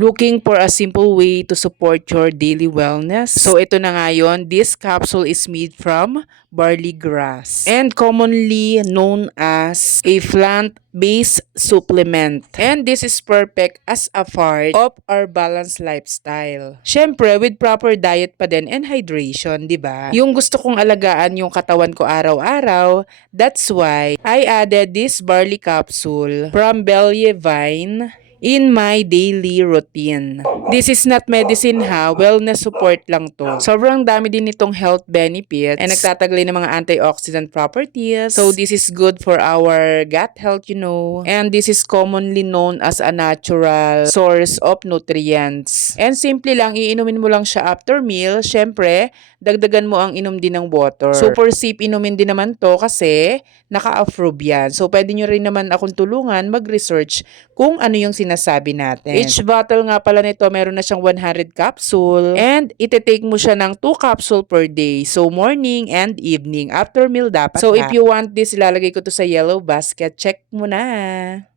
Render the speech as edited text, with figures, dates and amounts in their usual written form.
Looking for a simple way to support your daily wellness? So ito na nga yun. This capsule is made from barley grass and commonly known as a plant-based supplement. And this is perfect as a part of our balanced lifestyle. Syempre, with proper diet pa din and hydration, di ba? Yung gusto kong alagaan yung katawan ko araw-araw, that's why I added this barley capsule from Belje Vine in my daily routine. This is not medicine ha, wellness support lang to. Sobrang dami din nitong health benefits and nagtataglay ng mga antioxidant properties. So this is good for our gut health, And this is commonly known as a natural source of nutrients. And simple lang, iinumin mo lang siya after meal. Syempre, dagdagan mo ang inom din ng water. Super safe inumin din naman to kasi naka-approve yan. So pwede nyo rin naman akong tulungan mag-research kung ano yung sinasabi natin. Each bottle nga pala nito, meron na siyang 100 capsule and ite-take mo siya ng 2 capsule per day. So morning and evening. After meal dapat. So if you want this, ilalagay ko to sa yellow basket. Check mo na.